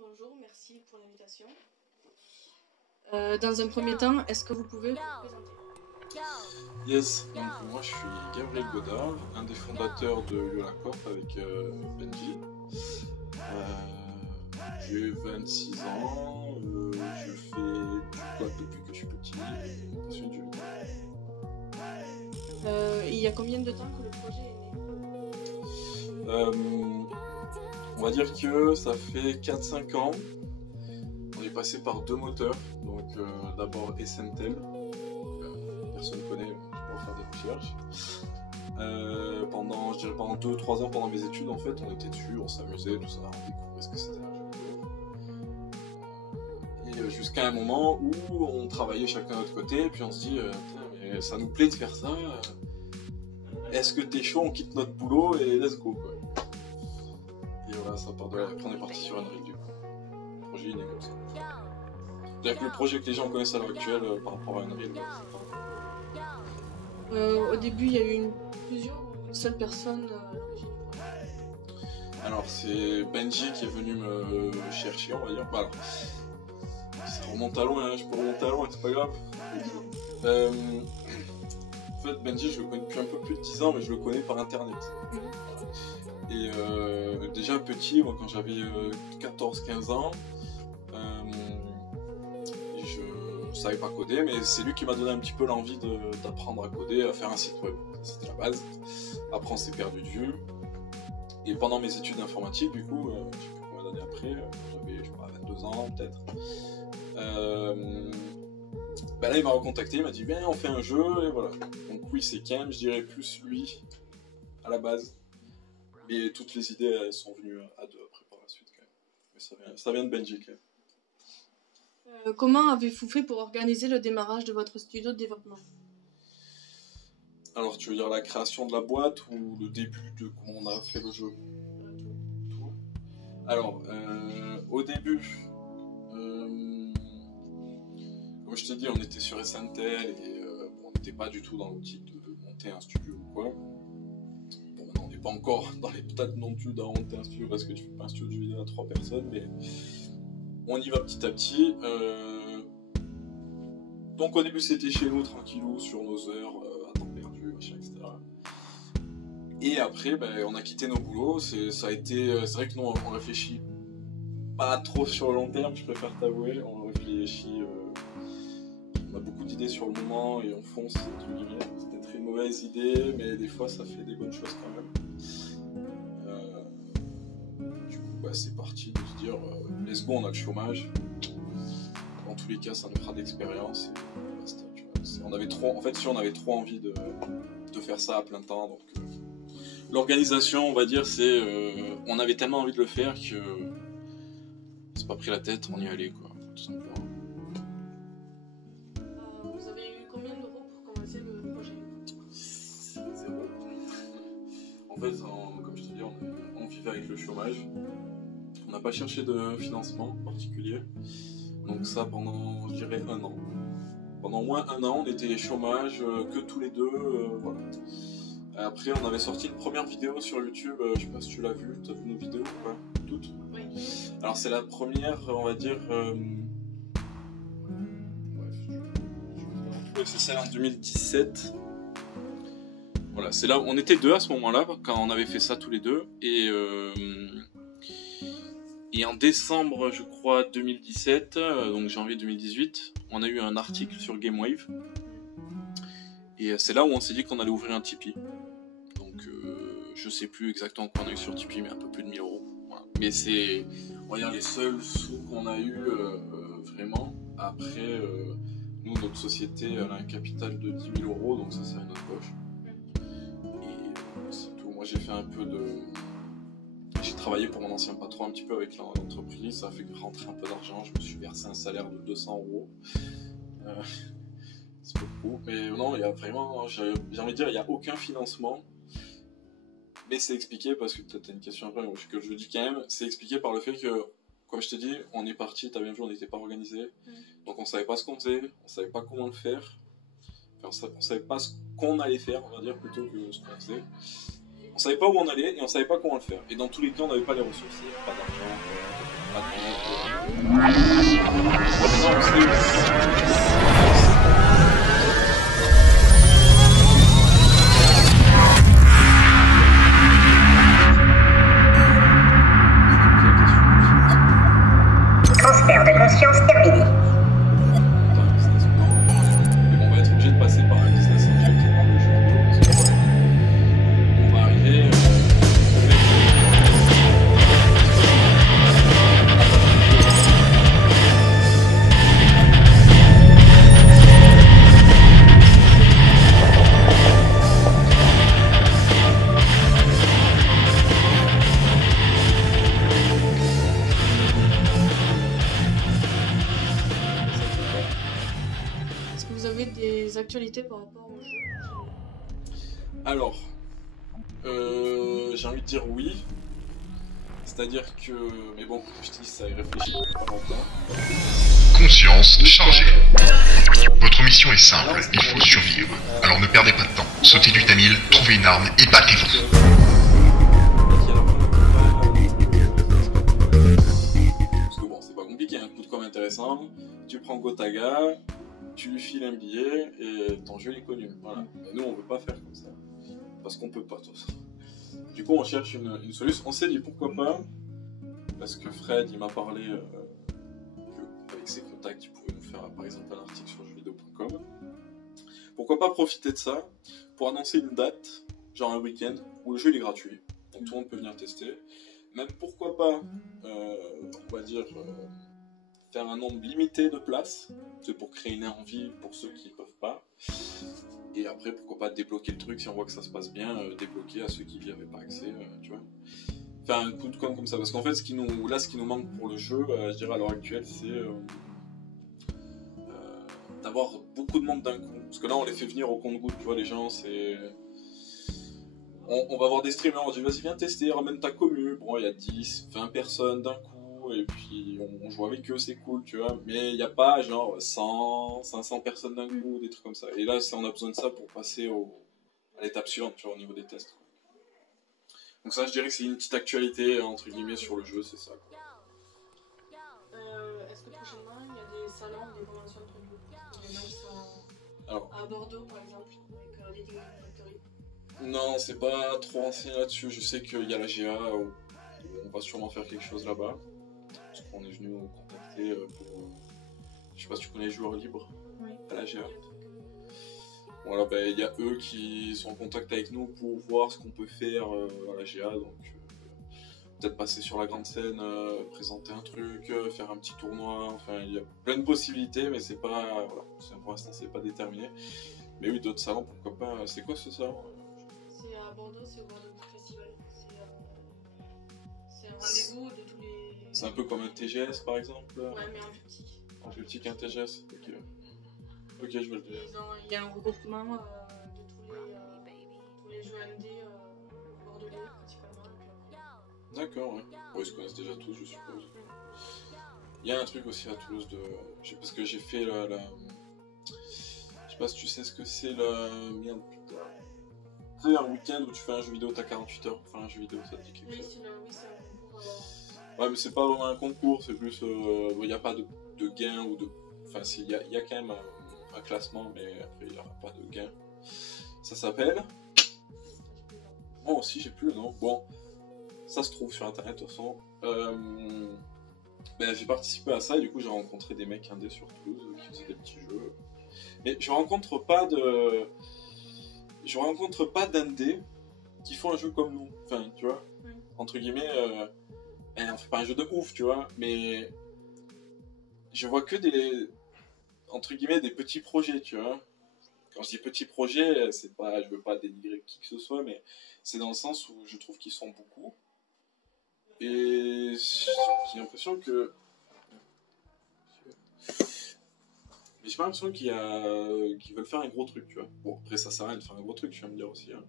bonjour, merci pour l'invitation. Dans un premier temps, est-ce que vous pouvez vous présenter? Yes, donc moi je suis Gabriel Godard, un des fondateurs de Yola Corp avec Benji. J'ai 26 ans, je fais du quad depuis que je suis petit, passionné de jeu. Il y a combien de temps que le projet est né? On va dire que ça fait 4-5 ans. On est passé par deux moteurs, donc d'abord Essentel, personne ne connaît, je peux faire des recherches. Pendant 2-3 ans pendant mes études en fait, on était dessus, on s'amusait, tout ça, on découvrait ce que c'était un jeu vidéo. Et jusqu'à un moment où on travaillait chacun de notre côté, et puis on se dit, mais ça nous plaît de faire ça, est-ce que t'es chaud, on quitte notre boulot et let's go quoi. Et voilà, ça part de là, après on est parti sur Unreal du coup. Le projet il est comme ça. C'est-à-dire que le projet que les gens connaissent à l'heure actuelle par rapport à Unreal, au début, il y a eu plusieurs ou une seule personne à l'origine du projet? Alors c'est Benji qui est venu me chercher, on va dire. Voilà. Ça remonte à loin, hein. Je peux remonter à loin, c'est pas grave. En fait, Benji, je le connais depuis un peu plus de 10 ans, mais je le connais par internet. Et déjà petit, moi quand j'avais 14-15 ans, je savais pas coder, mais c'est lui qui m'a donné un petit peu l'envie d'apprendre à coder, à faire un site web. C'était la base. Après on s'est perdu de vue. Et pendant mes études d'informatique, du coup, je sais plus combien d'années après, j'avais je sais pas, 22 ans peut-être. Bah là il m'a recontacté, il m'a dit viens on fait un jeu et voilà. Donc oui c'est Ken, je dirais plus lui à la base. Mais toutes les idées elles sont venues à deux après par la suite quand même. Mais ça vient de Benji quand même. Comment avez-vous fait pour organiser le démarrage de votre studio de développement? Alors tu veux dire la création de la boîte ou le début de comment on a fait le jeu? Tout. Alors au début, comme je t'ai dit on était sur Essentel et on n'était pas du tout dans l'optique de monter un studio ou quoi. Bon maintenant on n'est pas encore dans les peut-être non plus d'en monter un studio parce que tu fais pas un studio de vidéo à 3 personnes mais on y va petit à petit. Donc au début c'était chez nous tranquillou sur nos heures à temps perdu, machin, etc. Et après on a quitté nos boulots, c'est vrai que nous on réfléchit pas trop sur le long terme, je préfère t'avouer, on réfléchit, on a beaucoup d'idées sur le moment et on fonce entre guillemets. C'est peut-être une mauvaise idée mais des fois ça fait des bonnes choses quand même. Du coup c'est parti de se dire let's go, on a le chômage. Dans tous les cas, ça nous fera d'expérience. On avait trop envie de faire ça à plein temps. Donc, l'organisation, on va dire, on avait tellement envie de le faire que c'est pas pris la tête, on y allait, quoi, tout simplement. Vous avez eu combien d'euros pour commencer le projet? 0. En fait, comme je te dis, on vivait avec le chômage. On n'a pas cherché de financement particulier. Donc ça pendant, je dirais, 1 an. Pendant au moins 1 an, on était chômage, que tous les deux, voilà. Après, on avait sorti une première vidéo sur YouTube, je sais pas si tu l'as vu, tu as vu nos vidéos ou pas? Toutes? Oui. Alors c'est la première, on va dire, bref, c'est celle en 2017. Voilà, c'est là, on était deux à ce moment-là, quand on avait fait ça tous les deux, et en décembre, je crois, 2017, donc janvier 2018, on a eu un article sur GameWave. Et c'est là où on s'est dit qu'on allait ouvrir un Tipeee. Donc je sais plus exactement quoi on a eu sur Tipeee, mais un peu plus de 1000 euros. Voilà. Mais c'est, on va dire, les seuls sous qu'on a eu vraiment. Après, nous, notre société, elle a un capital de 10 000 euros, donc ça, c'est à notre poche. Et c'est tout. Moi, j'ai fait un peu de... J'ai travaillé pour mon ancien patron un petit peu avec l'entreprise, ça a fait rentrer un peu d'argent, je me suis versé un salaire de 200 euros. C'est beaucoup, mais non, il y a vraiment, j'ai envie de dire, il n'y a aucun financement. Mais c'est expliqué, parce que peut-être tu as une question après, mais que je dis quand même, c'est expliqué par le fait que, comme je t'ai dit, on est parti, tu as bien vu, on n'était pas organisé. Donc on savait pas ce qu'on faisait, on savait pas comment le faire. Enfin, on savait pas ce qu'on allait faire, on va dire, plutôt que ce qu'on faisait. On savait pas où on allait et on savait pas comment le faire. Et dans tous les cas, on n'avait pas les ressources. Pas d'argent, pas de Transfert de conscience terminé. On va être obligé de passer par un business angel qui est dans le jeu vidéo parce que on va arriver Est-ce que vous avez des actualités par rapport au jeu? Alors, j'ai envie de dire oui. C'est-à-dire que... Mais bon, je te dis, ça y réfléchit pas longtemps. Conscience chargée. Votre mission est simple, il faut survivre. Alors ne perdez pas de temps. Sautez du Tamil, trouvez une arme et battez-vous. Parce que bon, c'est pas compliqué, un coup de com' intéressant. Tu prends Gotaga, tu lui files un billet et ton jeu il est connu. Voilà. Et nous on veut pas faire comme ça. Parce qu'on peut pas tous. Du coup on cherche une solution. On s'est dit pourquoi pas. Parce que Fred il m'a parlé qu'avec ses contacts il pouvait nous faire par exemple un article sur jeuxvideo.com. Pourquoi pas profiter de ça pour annoncer une date, genre un week-end, où le jeu il est gratuit. Donc tout le monde peut venir tester. Même pourquoi pas, on va dire, faire un nombre limité de places, c'est pour créer une envie pour ceux qui peuvent pas. Et après, pourquoi pas débloquer le truc si on voit que ça se passe bien, débloquer à ceux qui n'y avaient pas accès, tu vois. Faire un coup de com' comme ça, parce qu'en fait, ce qui nous manque pour le jeu, je dirais à l'heure actuelle, c'est d'avoir beaucoup de monde d'un coup. Parce que là, on les fait venir au compte-gouttes, tu vois, les gens, c'est... On va voir des streamers, on dit vas-y viens tester, ramène ta commu. Bon, il y a 10, 20 personnes d'un coup, et puis on joue avec eux, c'est cool, tu vois. Mais il n'y a pas genre 100, 500 personnes d'un coup, des trucs comme ça. Et là, on a besoin de ça pour passer à l'étape suivante, tu vois, au niveau des tests. Donc ça, je dirais que c'est une petite actualité, entre guillemets, sur le jeu, c'est ça. Est-ce que prochainement il y a des salons, des conventions de trucs? Les gens qui sont Alors, à Bordeaux par exemple, avec Lady Game Factory. non, c'est pas trop renseigné là-dessus. Je sais qu'il y a la GA, où on va sûrement faire quelque chose là-bas. Parce qu'on est venu nous contacter pour... je sais pas si tu connais les joueurs libres à la GA. Voilà, ben il y a eux qui sont en contact avec nous pour voir ce qu'on peut faire à la GA. Donc peut-être passer sur la grande scène, présenter un truc, faire un petit tournoi. Enfin, il y a plein de possibilités, mais c'est pas... voilà, pour l'instant, c'est pas déterminé. Mais oui, d'autres salons, pourquoi pas. C'est quoi ce salon? C'est à Bordeaux, c'est au Bordeaux Festival. C'est un rendez-vous de tous les... C'est un peu comme un TGS par exemple? Ouais, mais un plus petit. Un plus petit qu'un TGS? Ok. Ok, je veux le dire. Il y a un regroupement de tous les jeux indés bordelais, principalement. D'accord, ouais. Bon, ils se connaissent déjà tous, je suppose. Il y a un truc aussi à Toulouse parce que j'ai fait la... Je sais pas si tu sais ce que c'est la... Merde, putain. Tu sais, un week-end où tu fais un jeu vidéo, t'as 48 heures pour faire un jeu vidéo, ça te dit quelque chose? Oui, c'est un concours. Ouais, mais c'est pas vraiment un concours, c'est plus... il n'y a pas de gain ou de... Enfin, il y a quand même un classement, mais après, il n'y aura pas de gain. Ça s'appelle... Moi aussi, j'ai plus le nom. Bon, ça se trouve sur internet, de toute façon. Ben, j'ai participé à ça et du coup, j'ai rencontré des mecs indés sur Toulouse qui faisaient des petits jeux. Mais je rencontre pas d'indés qui font un jeu comme nous. Enfin, tu vois, entre guillemets, on fait pas un jeu de ouf, tu vois, mais je vois que entre guillemets, des petits projets, tu vois. Quand je dis petits projets, c'est pas, je veux pas dénigrer qui que ce soit, mais c'est dans le sens où je trouve qu'ils sont beaucoup. Et j'ai l'impression que... Mais j'ai pas l'impression qu'ils veulent faire un gros truc, tu vois. Bon, après, ça sert à rien de faire un gros truc, je vais me dire aussi. Hein.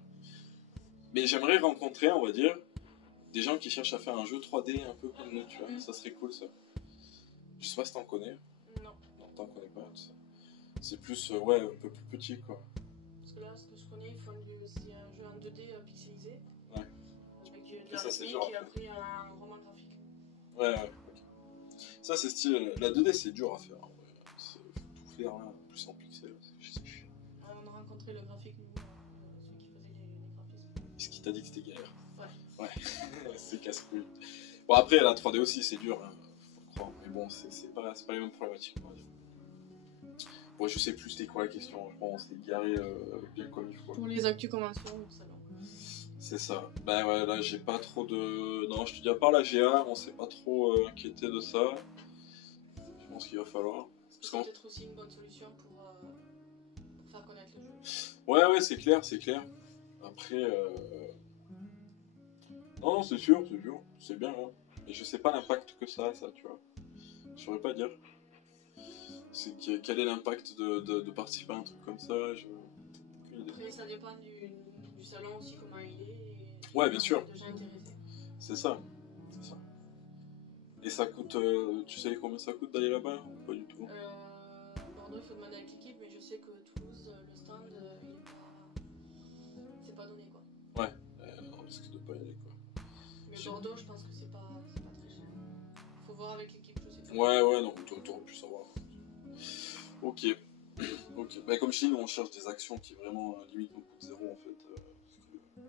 Mais j'aimerais rencontrer, on va dire, des gens qui cherchent à faire un jeu 3D un peu comme nous, tu vois. Ça serait cool, ça. Je sais pas si t'en connais. Non. Non, t'en connais pas, tout ça. C'est plus, ouais, un peu plus petit, quoi. Parce que là, ce que je connais, ils font aussi un jeu en 2D pixelisé. Ouais. Avec de ça, la c'est rythmique genre, et après un roman graphique. Ouais, ok. Ça, c'est style. La 2D, c'est dur à faire. Faut tout faire là, plus en pixels. On a rencontré le graphique, nous, celui qui faisait les graphismes. Est-ce qu'il t'a dit que c'était galère? Ouais. C'est casse-couille. Bon, après, la 3D aussi, c'est dur, hein, faut croire. Mais bon, c'est pas les mêmes problématiques, on va dire. Bon, je sais plus c'était quoi la question. Je pense qu'on s'est garé bien comme il faut. Pour les actus conventions au salon. C'est ça. Ben ouais, là j'ai pas trop de. Non, je te dis, à part la GA, on s'est pas trop inquiété de ça. Je pense qu'il va falloir. C'est peut-être aussi une bonne solution pour faire connaître le jeu. Ouais, c'est clair. Après. Non, c'est sûr. C'est bien, hein. Et je sais pas l'impact que ça, tu vois. Je saurais pas dire. Quel est l'impact de participer à un truc comme ça? Après, ça dépend du salon aussi, comment il est. Et ouais, bien sûr. De gens intéressés. C'est ça. Et ça coûte. Tu sais combien ça coûte d'aller là-bas ou pas du tout? Bordeaux, il faut demander avec l'équipe, mais je sais que Toulouse, le stand, c'est pas donné quoi. Ouais, on risque de pas y aller quoi. Mais Bordeaux, je pense que c'est pas très cher. Faut voir avec l'équipe, je sais pas. Ouais, non, t'aurais pu savoir. Ok. Bah, comme chez nous, on cherche des actions qui vraiment limitent nos coûts de zéro en fait. Parce que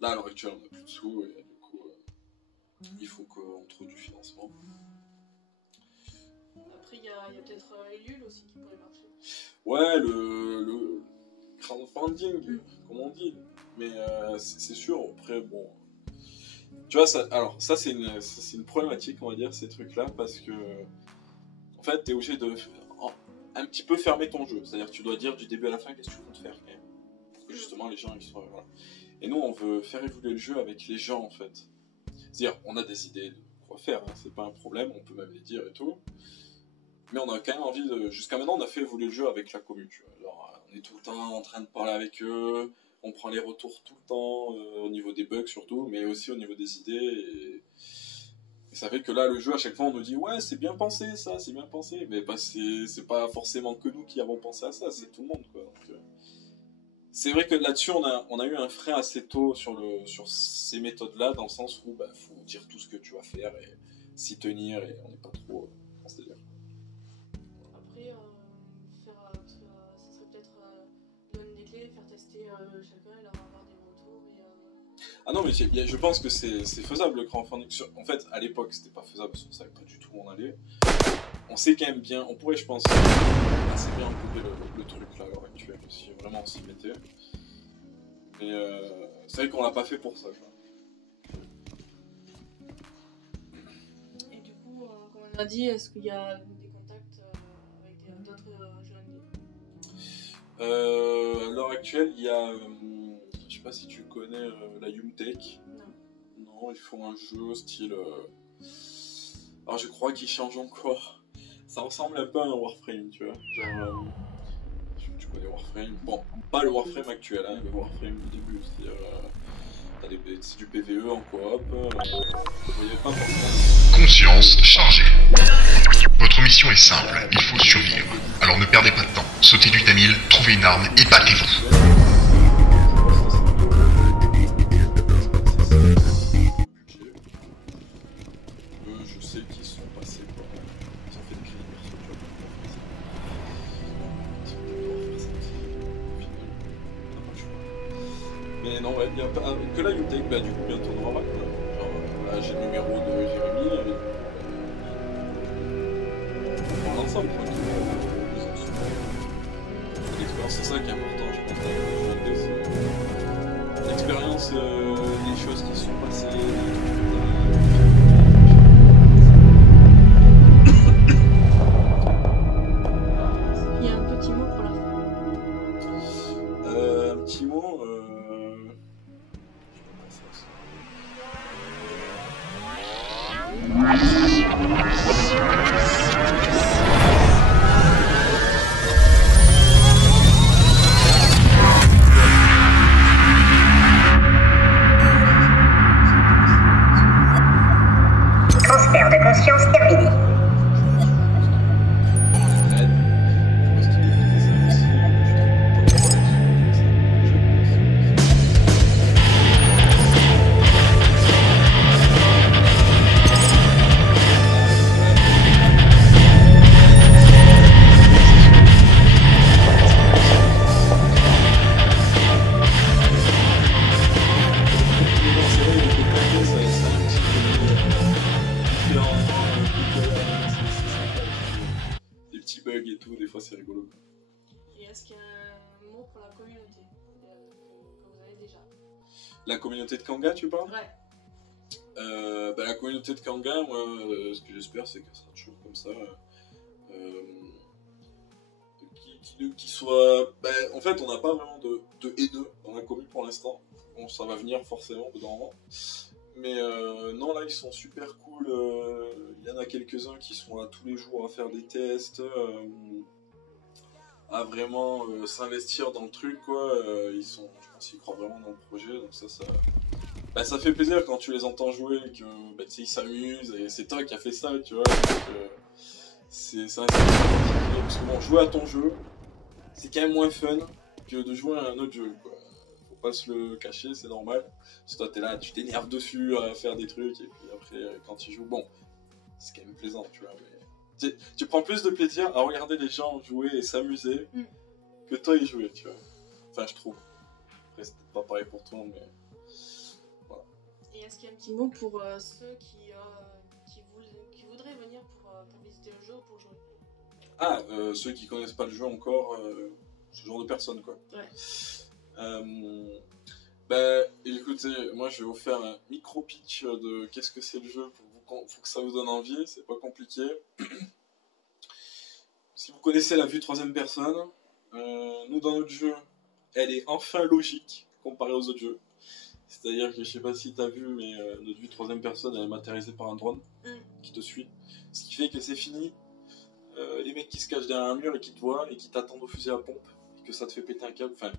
là, à l'heure actuelle, on n'a plus de sous et du coup, il faut qu'on trouve du financement. Après, il y a peut-être Ulule aussi qui pourrait marcher. Ouais, le crowdfunding, comme on dit. Mais c'est sûr, après, bon. Tu vois, ça c'est une problématique, on va dire, ces trucs-là, parce que en fait, t'es obligé de un petit peu fermer ton jeu. C'est-à-dire que tu dois dire du début à la fin qu'est-ce que tu comptes faire, quand même. Pour que justement les gens ils soient. Voilà. Et nous, on veut faire évoluer le jeu avec les gens, en fait. C'est-à-dire, on a des idées de quoi faire, hein, c'est pas un problème, on peut même les dire et tout. Mais on a quand même envie de. Jusqu'à maintenant, on a fait évoluer le jeu avec la commu, tu vois. Alors, on est tout le temps en train de parler avec eux, on prend les retours tout le temps, au niveau des bugs surtout, mais aussi au niveau des idées. Et ça fait que là, le jeu, à chaque fois, on nous dit ouais, c'est bien pensé, ça, c'est bien pensé. Mais bah, c'est pas forcément que nous qui avons pensé à ça, c'est tout le monde, quoi. Donc, c'est vrai que là-dessus, on a eu un frein assez tôt sur ces méthodes-là, dans le sens où bah, faut dire tout ce que tu vas faire et s'y tenir, et on n'est pas trop dans ce délire. Après, ça serait peut-être donner des clés, faire tester chacun et leur avoir des retours. Ah non, mais je pense que c'est faisable le crowdfunding. En fait, à l'époque, c'était pas faisable parce qu'on savait pas du tout où on allait. On sait quand même bien, on pourrait, je pense, assez bien encoder le truc là à l'heure actuelle, si vraiment on s'y mettait. Mais c'est vrai qu'on l'a pas fait pour ça, quoi. Et du coup, comme on a dit, est-ce qu'il y a des contacts avec d'autres jeux indés? À l'heure actuelle, il y a, je sais pas si tu connais la Youmtech. Non, ils font un jeu style. Alors je crois qu'ils changent encore. Ça ressemble un peu à un Warframe, tu vois. Genre, tu connais Warframe. Bon, pas le Warframe actuel, hein, le Warframe du début. C'est-à-dire, c'est du PvE en coop. Vous voyez pas forcément. Conscience chargée. Votre mission est simple, il faut survivre. Alors ne perdez pas de temps. Sautez du Tamil, trouvez une arme et battez-vous. Je sais qu'ils sont passés par. Ils ont fait des crédits perso, tu vois. Mais non, ouais, il n'y a pas que la Youtech, bah du coup bientôt normal. Là j'ai le numéro de Jérémy. On prend l'ensemble, l'expérience, c'est ça qui est important, je pense. L'expérience, les choses qui sont passées. Il y a un petit mot pour la fin. Un petit mot. Transfert de conscience terminé. différents. Des petits bugs et tout, des fois c'est rigolo. Et est-ce qu'il y a un mot pour la communauté que vous avez déjà? La communauté de Kanga, tu parles? Ouais. La communauté de Kanga, moi, ce que j'espère, c'est qu'elle sera toujours comme ça. Qui soit... en fait, on n'a pas vraiment de haineux dans la commune pour l'instant. Bon, ça va venir forcément au bout d'un moment. Mais non, là, ils sont super cool. Il y en a quelques-uns qui sont là tous les jours à faire des tests, à vraiment s'investir dans le truc, quoi. Je pense qu'ils croient vraiment dans le projet, donc ça fait plaisir quand tu les entends jouer, que ils s'amusent, et c'est toi qui as fait ça, tu vois. C'est ça. Parce que bon, jouer à ton jeu, c'est quand même moins fun que de jouer à un autre jeu, quoi. Faut pas se le cacher, c'est normal. Parce que toi, t'es là, tu t'énerves dessus à faire des trucs, et puis après, quand tu joues, bon, c'est quand même plaisant, tu vois. Mais tu prends plus de plaisir à regarder les gens jouer et s'amuser que toi y jouer, tu vois. Enfin, je trouve. Après, c'est peut-être pas pareil pour tout le monde, mais voilà. Et est-ce qu'il y a un petit mot pour ceux qui voudraient venir pour visiter le jeu ou pour jouer? Ah, ceux qui connaissent pas le jeu encore, ce genre de personnes, quoi. Ouais. Écoutez, moi je vais vous faire un micro-pitch de qu'est-ce que c'est le jeu pour que ça vous donne envie, c'est pas compliqué. Si vous connaissez la vue troisième personne, nous dans notre jeu, elle est enfin logique comparée aux autres jeux. C'est-à-dire que je sais pas si t'as vu, mais notre vue troisième personne, elle est matérialisée par un drone qui te suit. Ce qui fait que c'est fini. Les mecs qui se cachent derrière un mur et qui te voient et qui t'attendent au fusil à pompe et que ça te fait péter un câble, enfin,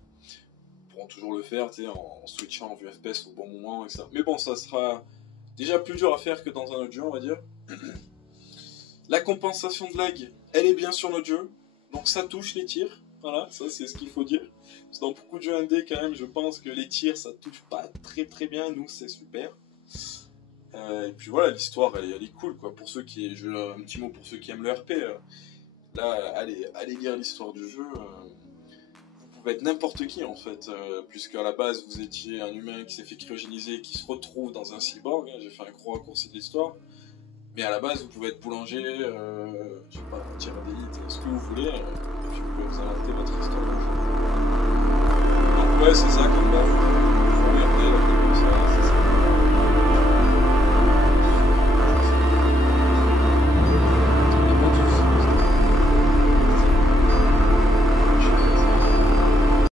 ils pourront toujours le faire, tu sais, en switchant en vue FPS au bon moment et ça. Mais bon, ça sera déjà plus dur à faire que dans un autre jeu, on va dire. La compensation de lag, elle est bien sur notre jeu, donc ça touche les tirs, voilà, ça c'est ce qu'il faut dire. Parce que dans beaucoup de jeux indés, quand même, je pense que les tirs, ça touche pas très très bien, nous c'est super. Et puis voilà, l'histoire elle est cool, quoi. Pour ceux qui, un petit mot pour ceux qui aiment le RP, là allez lire l'histoire du jeu. Vous pouvez être n'importe qui en fait, puisqu'à la base vous étiez un humain qui s'est fait cryogéniser, qui se retrouve dans un cyborg, hein, j'ai fait un gros raccourci de l'histoire. Mais à la base vous pouvez être boulanger, je sais pas, tireur d'élite, ce que vous voulez, et puis vous pouvez vous inventer votre histoire. Donc ouais, c'est ça comme base.